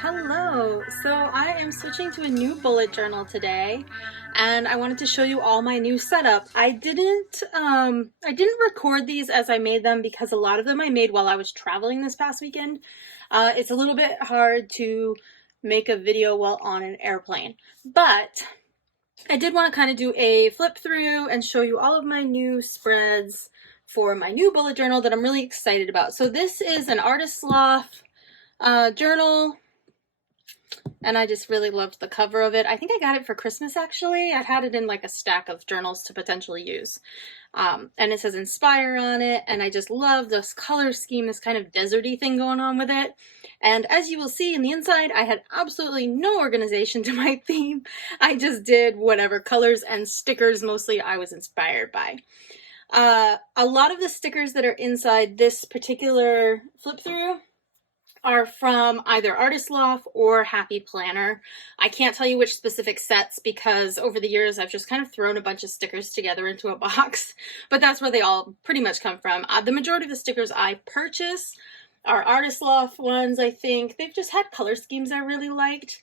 Hello! So I am switching to a new bullet journal today, and I wanted to show you all my new setup. I didn't record these as I made them because a lot of them I made while I was traveling this past weekend. It's a little bit hard to make a video while on an airplane, but I did want to kind of do a flip through and show you all of my new spreads for my new bullet journal that I'm really excited about. So this is an Artist Loft journal. And I just really loved the cover of it. I think I got it for Christmas, actually. I had it in like a stack of journals to potentially use. And it says Inspire on it, and I just love this color scheme, this kind of deserty thing going on with it. And as you will see in the inside, I had absolutely no organization to my theme. I just did whatever colors and stickers mostly I was inspired by. A lot of the stickers that are inside this particular flip through are from either Artist Loft or Happy Planner. I can't tell you which specific sets because over the years I've just kind of thrown a bunch of stickers together into a box, but that's where they all pretty much come from. The majority of the stickers I purchase are Artist Loft ones, I think. They've just had color schemes I really liked.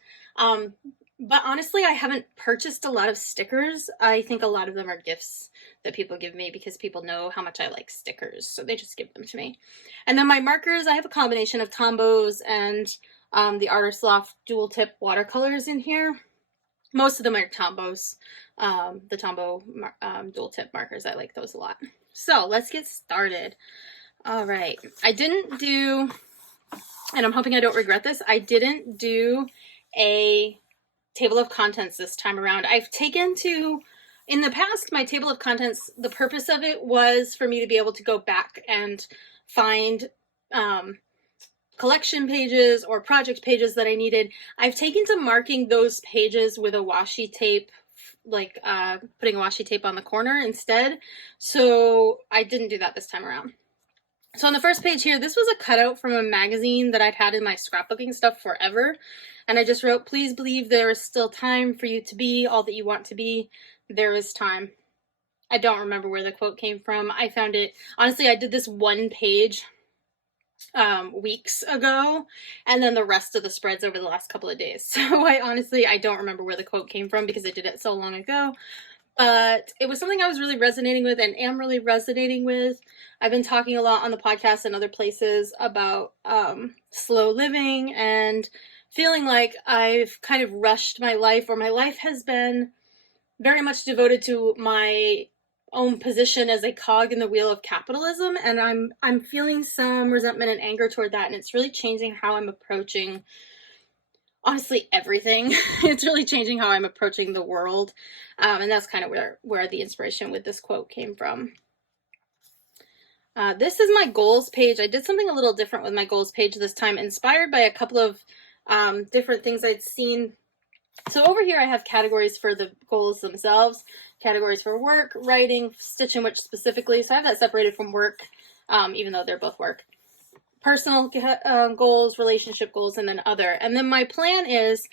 But honestly, I haven't purchased a lot of stickers. I think a lot of them are gifts that people give me because people know how much I like stickers, so they just give them to me. And then my markers, I have a combination of Tombows and the Artist Loft dual tip watercolors in here. Most of them are Tombows. The Tombow dual tip markers, I like those a lot. So let's get started. All right, I didn't do, and I'm hoping I don't regret this, I didn't do a table of contents this time around. I've taken to, in the past, my table of contents, the purpose of it was for me to be able to go back and find collection pages or project pages that I needed. I've taken to marking those pages with a washi tape, like putting washi tape on the corner instead. So I didn't do that this time around. So on the first page here, this was a cutout from a magazine that I'd had in my scrapbooking stuff forever. And I just wrote, please believe there is still time for you to be all that you want to be. There is time. I don't remember where the quote came from. I found it, honestly, I did this one page weeks ago, and then the rest of the spreads over the last couple of days. So I don't remember where the quote came from because I did it so long ago. But it was something I was really resonating with and am really resonating with. I've been talking a lot on the podcast and other places about slow living and feeling like I've kind of rushed my life, or my life has been very much devoted to my own position as a cog in the wheel of capitalism, and I'm feeling some resentment and anger toward that, and it's really changing how I'm approaching, honestly, everything. It's really changing how I'm approaching the world, and that's kind of where the inspiration with this quote came from. This is my goals page. I did something a little different with my goals page this time, inspired by a couple of different things I'd seen. So over here I have categories for the goals themselves, categories for work, writing, Stitch and Witch specifically. So I have that separated from work, even though they're both work. Personal goals, relationship goals, and then other. And then my plan is,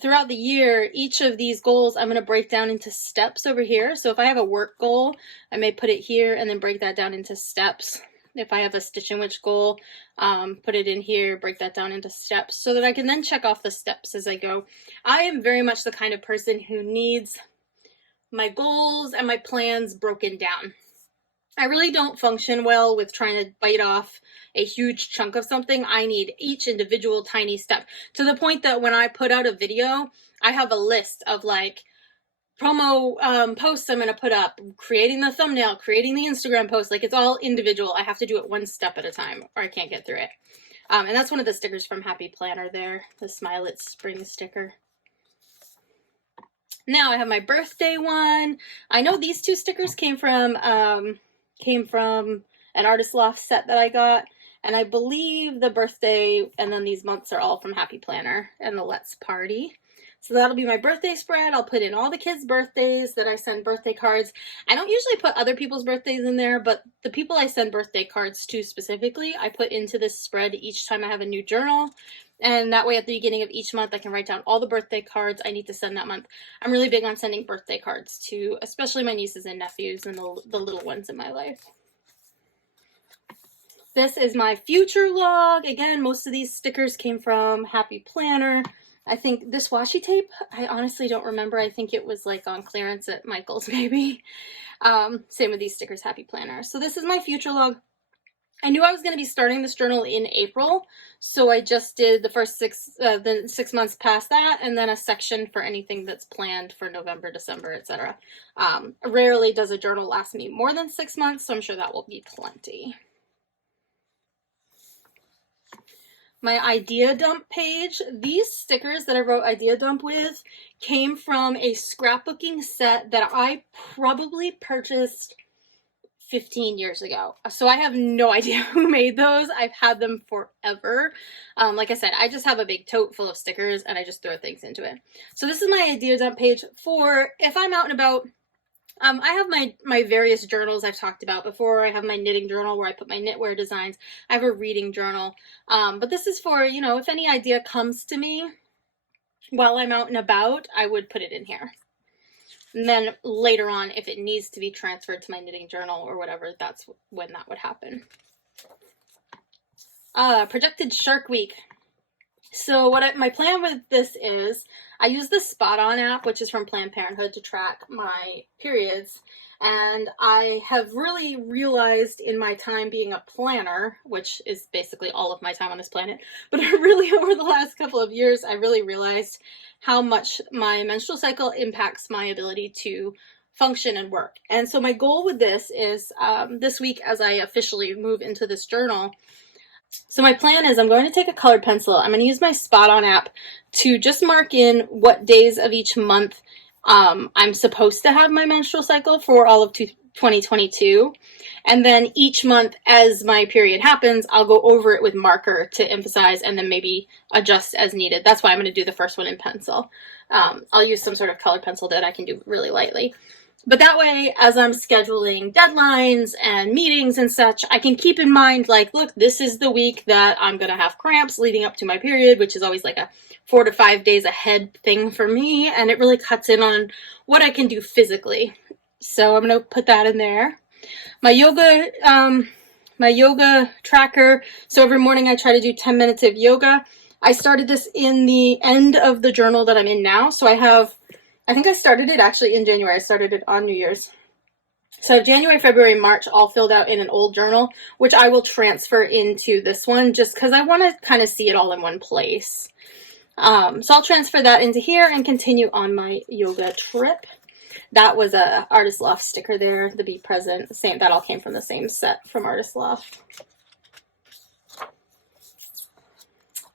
throughout the year, each of these goals I'm going to break down into steps over here. So if I have a work goal, I may put it here and then break that down into steps. If I have a Stitch and Witch goal, put it in here, break that down into steps so that I can then check off the steps as I go. I am very much the kind of person who needs my goals and my plans broken down. I really don't function well with trying to bite off a huge chunk of something. I need each individual tiny step, to the point that when I put out a video, I have a list of like promo posts I'm going to put up, creating the thumbnail, creating the Instagram post. Like, it's all individual. I have to do it one step at a time or I can't get through it. And that's one of the stickers from Happy Planner there, the Smile It Spring sticker. Now I have my birthday one. I know these two stickers came from an Artist Loft set that I got. And I believe the birthday and then these months are all from Happy Planner and the Let's Party. So that'll be my birthday spread. I'll put in all the kids' birthdays that I send birthday cards. I don't usually put other people's birthdays in there, but the people I send birthday cards to specifically, I put into this spread each time I have a new journal. And that way at the beginning of each month, I can write down all the birthday cards I need to send that month. I'm really big on sending birthday cards to especially my nieces and nephews and the little ones in my life. This is my future log. Again, most of these stickers came from Happy Planner. I think this washi tape, I honestly don't remember. I think it was like on clearance at Michael's maybe. Same with these stickers, Happy Planner. So this is my future log. I knew I was going to be starting this journal in April, so I just did the first 6 months past that, and then a section for anything that's planned for November, December, etc. Rarely does a journal last me more than 6 months, so I'm sure that will be plenty. My idea dump page. These stickers that I wrote idea dump with came from a scrapbooking set that I probably purchased 15 years ago. So I have no idea who made those. I've had them forever. Like I said, I just have a big tote full of stickers and I just throw things into it. So this is my idea dump page for if I'm out and about. I have my various journals I've talked about before. I have my knitting journal where I put my knitwear designs. I have a reading journal. But this is for, you know, if any idea comes to me while I'm out and about, I would put it in here. And then later on, if it needs to be transferred to my knitting journal or whatever, that's when that would happen. Projected Shark Week. So my plan with this is, I use the Spot On app, which is from Planned Parenthood, to track my periods. And I have really realized in my time being a planner, which is basically all of my time on this planet, but really over the last couple of years, I really realized how much my menstrual cycle impacts my ability to function and work. And so my goal with this is this week, as I officially move into this journal, so my plan is I'm going to take a colored pencil. I'm going to use my Spot On app to just mark in what days of each month I'm supposed to have my menstrual cycle for all of 2022. And then each month as my period happens, I'll go over it with marker to emphasize and then maybe adjust as needed. That's why I'm going to do the first one in pencil. I'll use some sort of colored pencil that I can do really lightly. But that way, as I'm scheduling deadlines and meetings and such, I can keep in mind, like, look, this is the week that I'm going to have cramps leading up to my period, which is always like a 4 to 5 days ahead thing for me. And it really cuts in on what I can do physically. So I'm going to put that in there. My yoga tracker. So every morning I try to do 10 minutes of yoga. I started this in the end of the journal that I'm in now. So I think I started it actually in January. I started it on New Year's. So January, February, March, all filled out in an old journal, which I will transfer into this one just because I want to kind of see it all in one place. So I'll transfer that into here and continue on my yoga trip. That was a Artist Loft sticker there, the Be Present. Same, that all came from the same set from Artist Loft.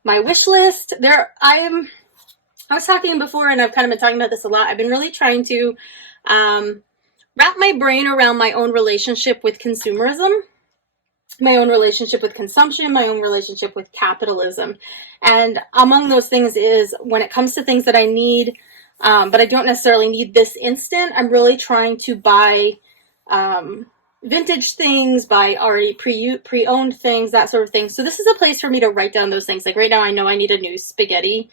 My wish list. I was talking before, and I've kind of been talking about this a lot. I've been really trying to wrap my brain around my own relationship with consumerism, my own relationship with consumption, my own relationship with capitalism. And among those things is when it comes to things that I need, but I don't necessarily need this instant, I'm really trying to buy vintage things, buy already pre-owned things, that sort of thing. So this is a place for me to write down those things. Like right now, I know I need a new spaghetti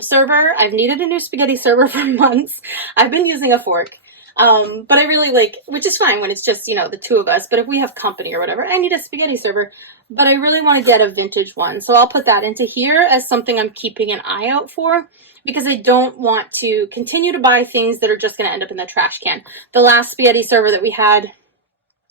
server. I've needed a new spaghetti server for months. I've been using a fork. But I really like, which is fine when it's just, you know, the two of us, but if we have company or whatever, I need a spaghetti server, but I really want to get a vintage one. So I'll put that into here as something I'm keeping an eye out for because I don't want to continue to buy things that are just going to end up in the trash can. The last spaghetti server that we had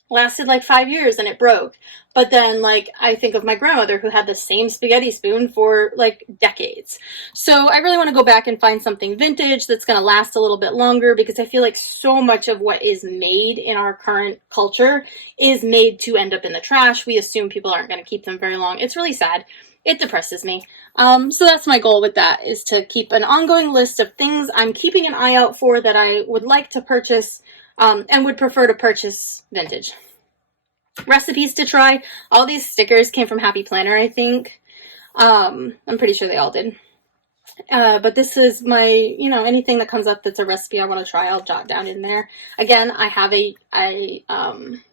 lasted like 5 years and it broke. But then, like, I think of my grandmother who had the same spaghetti spoon for like decades. So I really want to go back and find something vintage that's going to last a little bit longer because I feel like so much of what is made in our current culture is made to end up in the trash. We assume people aren't going to keep them very long. It's really sad. It depresses me. So that's my goal with that, is to keep an ongoing list of things I'm keeping an eye out for that I would like to purchase and would prefer to purchase vintage. Recipes to try. All these stickers came from Happy Planner, I think. I'm pretty sure they all did. But this is my, you know, anything that comes up that's a recipe I want to try, I'll jot down in there. Again, I have a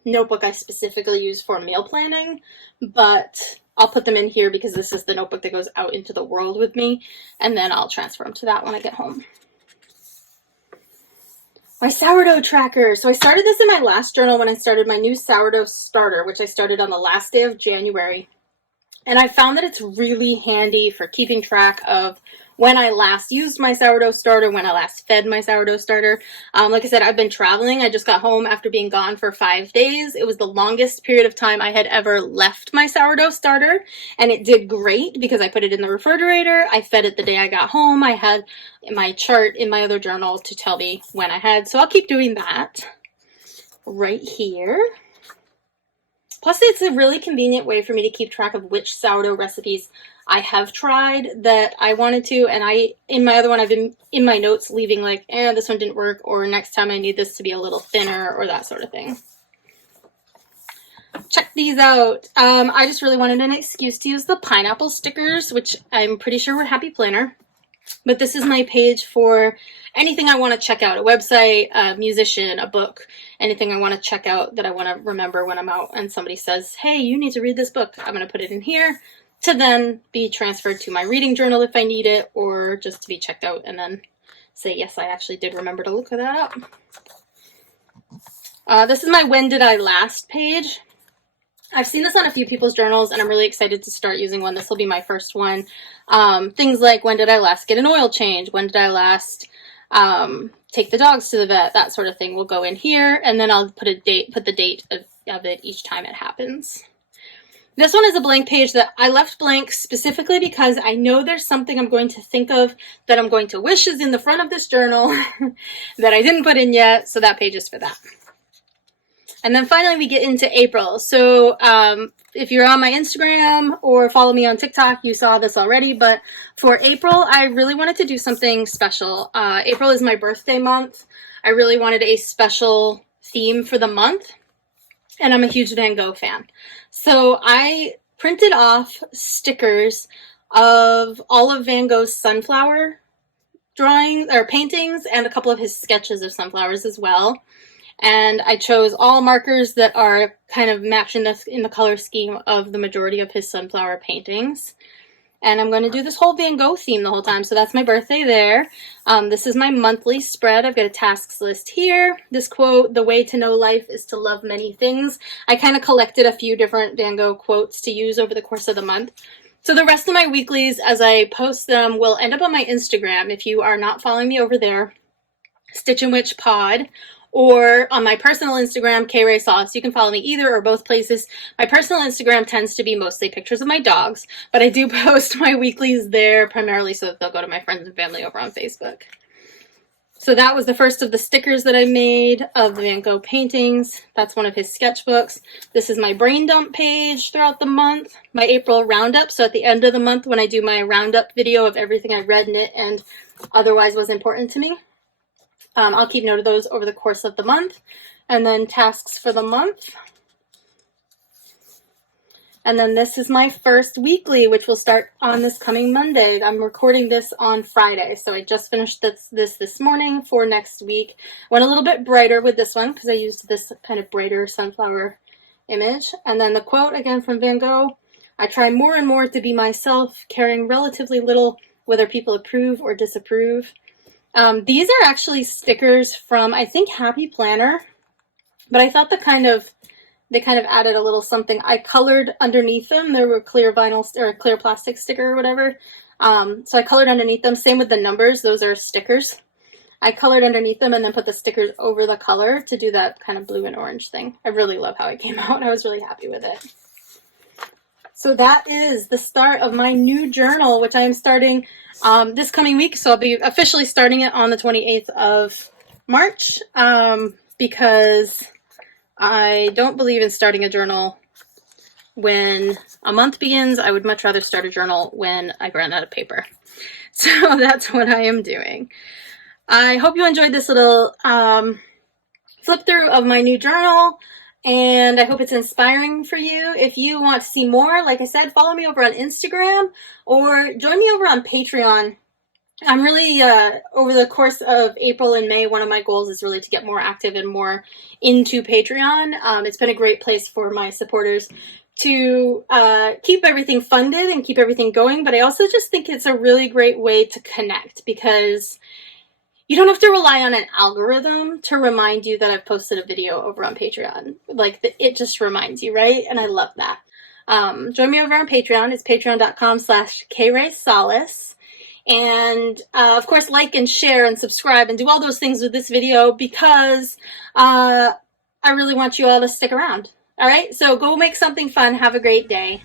notebook I specifically use for meal planning, but I'll put them in here because this is the notebook that goes out into the world with me, and then I'll transfer them to that when I get home. My sourdough tracker. So I started this in my last journal when I started my new sourdough starter, which I started on the last day of January. And I found that it's really handy for keeping track of when I last used my sourdough starter, when I last fed my sourdough starter. Like I said, I've been traveling. I just got home after being gone for 5 days. It was the longest period of time I had ever left my sourdough starter, and it did great because I put it in the refrigerator. I fed it the day I got home. I had my chart in my other journal to tell me when I had. So I'll keep doing that right here. Plus, it's a really convenient way for me to keep track of which sourdough recipes I have tried that I wanted to, and in my other one, I've been in my notes leaving like, this one didn't work, or next time I need this to be a little thinner, or that sort of thing. Check these out. I just really wanted an excuse to use the pineapple stickers, which I'm pretty sure were Happy Planner. But this is my page for anything I want to check out, a website, a musician, a book, anything I want to check out that I want to remember when I'm out and somebody says, hey, you need to read this book. I'm going to put it in here to then be transferred to my reading journal if I need it, or just to be checked out and then say, yes, I actually did remember to look that up. This is my When Did I Last page. I've seen this on a few people's journals, and I'm really excited to start using one. This will be my first one. Things like, when did I last get an oil change? When did I last take the dogs to the vet? That sort of thing will go in here, and then I'll put the date of it each time it happens. This one is a blank page that I left blank specifically because I know there's something I'm going to think of that I'm going to wish is in the front of this journal that I didn't put in yet, so that page is for that. And then finally we get into April. So if you're on my Instagram or follow me on TikTok, you saw this already, but for April, I really wanted to do something special. April is my birthday month. I really wanted a special theme for the month, and I'm a huge Van Gogh fan. So I printed off stickers of all of Van Gogh's sunflower drawings or paintings and a couple of his sketches of sunflowers as well. And I chose all markers that are kind of matching this in the color scheme of the majority of his sunflower paintings. And I'm going to do this whole Van Gogh theme the whole time. So that's my birthday there. This is my monthly spread. I've got a tasks list here. This quote, "The way to know life is to love many things." I kind of collected a few different Van Gogh quotes to use over the course of the month. So the rest of my weeklies, as I post them, will end up on my Instagram. If you are not following me over there, Stitch and Witch Pod, or on my personal Instagram, Katrina Ray-Saulis. You can follow me either or both places. My personal Instagram tends to be mostly pictures of my dogs, but I do post my weeklies there primarily so that they'll go to my friends and family over on Facebook. So that was the first of the stickers that I made of the Van Gogh paintings. That's one of his sketchbooks. This is my brain dump page throughout the month, my April roundup. So at the end of the month when I do my roundup video of everything I read in it and otherwise was important to me. I'll keep note of those over the course of the month. And then tasks for the month. And then this is my first weekly, which will start on this coming Monday. I'm recording this on Friday, so I just finished this morning for next week. Went a little bit brighter with this one because I used this kind of brighter sunflower image. And then the quote again from Van Gogh, "I try more and more to be myself, caring relatively little whether people approve or disapprove." These are actually stickers from, I think, Happy Planner, but I thought they kind of added a little something. I colored underneath them. There were clear vinyl or clear plastic sticker or whatever. So I colored underneath them. Same with the numbers. Those are stickers. I colored underneath them and then put the stickers over the color to do that kind of blue and orange thing. I really love how it came out. I was really happy with it. So that is the start of my new journal, which I am starting this coming week. So I'll be officially starting it on the 28th of March because I don't believe in starting a journal when a month begins. I would much rather start a journal when I run out of paper. So that's what I am doing. I hope you enjoyed this little flip through of my new journal. And I hope it's inspiring for you. If you want to see more, like I said, follow me over on Instagram or join me over on Patreon. I'm really, over the course of April and May, one of my goals is really to get more active and more into Patreon. It's been a great place for my supporters to keep everything funded and keep everything going. But I also just think it's a really great way to connect because you don't have to rely on an algorithm to remind you that I've posted a video over on Patreon. Like, it just reminds you, right? And I love that. Join me over on Patreon. It's patreon.com/Ray-Saulis. And, of course, like and share and subscribe and do all those things with this video because I really want you all to stick around. All right? So go make something fun. Have a great day.